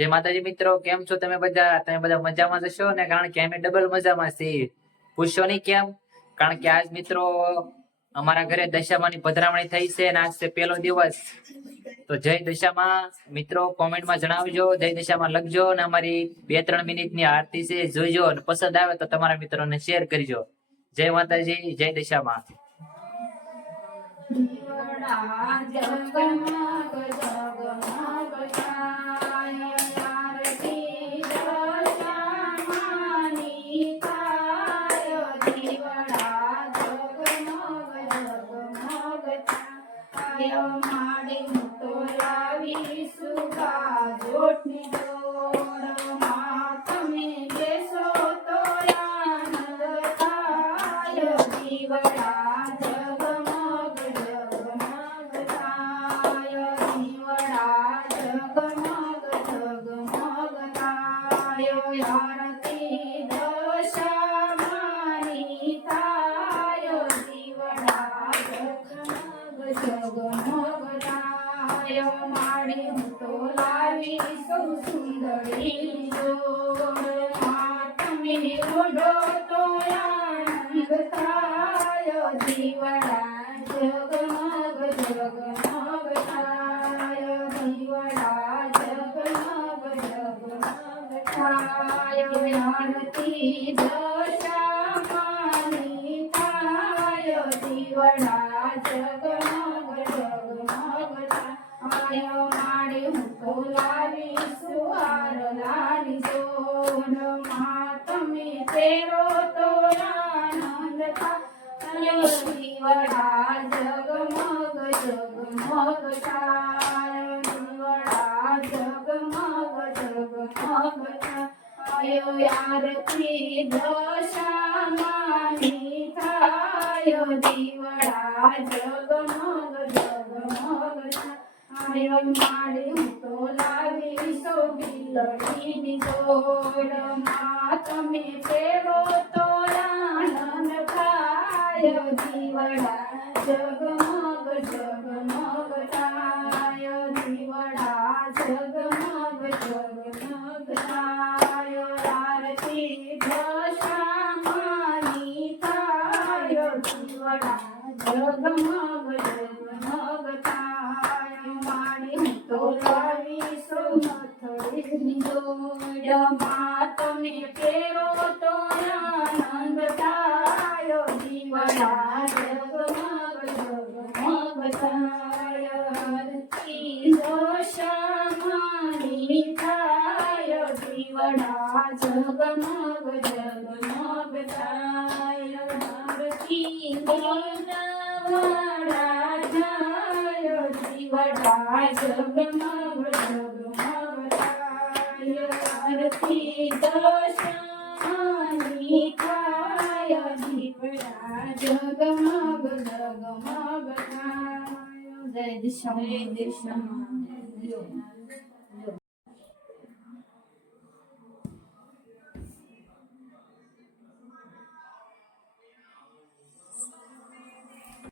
જય માતાજી મિત્રો, કેમ છો તમે બધા? તમે બધા મજામાં જશો ને કારણ કે અમે ડબલ મજામાં છીએ. પૂછશો નહીં કેમ? કારણ કે આજ મિત્રો, અમારા ઘરે દશામાની પધરામણી થઈ છે અને આજ છે પહેલો દિવસ. તો જય દશામાં. મિત્રો, કોમેન્ટમાં જણાવજો, જય દશામાં લખજો અને અમારી બે ત્રણ મિનિટની આરતી છે, જોઈજો અને પસંદ આવે તો તમારા મિત્રોને શેર કરજો. જય માતાજી, જય દશામાં. થાય માડી તો લાવી સુગા જોટની જોડમાં તમે બેસો તો આનંદ થાય દીવડા જગમગ જગમગ થાય દીવડા જગમગ જગમગ થાય આરતી થાય માડી હું તો લાવી સૌ સુંદરી જોડ તમે ઓઢો તો આનંદ થાય દીવડા જગમગ જગમગ થાય દીવડા જગમગ જગમગ થાય. આરતી દશામાની થાય દીવડા જગમગ થાય માડી હું તો લાવી સુહાર લાલી જોડ માં તમે તેરો તો આનંદ થાય દીવડા જગમગ જગમગ થાય દીવડા જગમગ જગમગ થાય આરતી દશામાની થાય દીવડા જગમગ જગમગ થાય માડી હું તો લાવી સો બિલડીની જોડ માં તમે ફેરો તો આનંદ થાય દીવડા જગમગ જગમગ થાય દીવડા જગમગ જગમગ થાય આરતી દશામાની થાય દીવડા જગમગ જગમગ લાવી સો મથડીની જોડ માં તમે ફેરો તો આનંદ થાય દીવડા જગમગ જગમગ થાય આરતી દશામાની થાય દીવડા જગમગ જગમગ वटा जगमग जगमगताय आरती दशानी काय दीपरा जगमग जगमगताय जय दिशा जय दिशा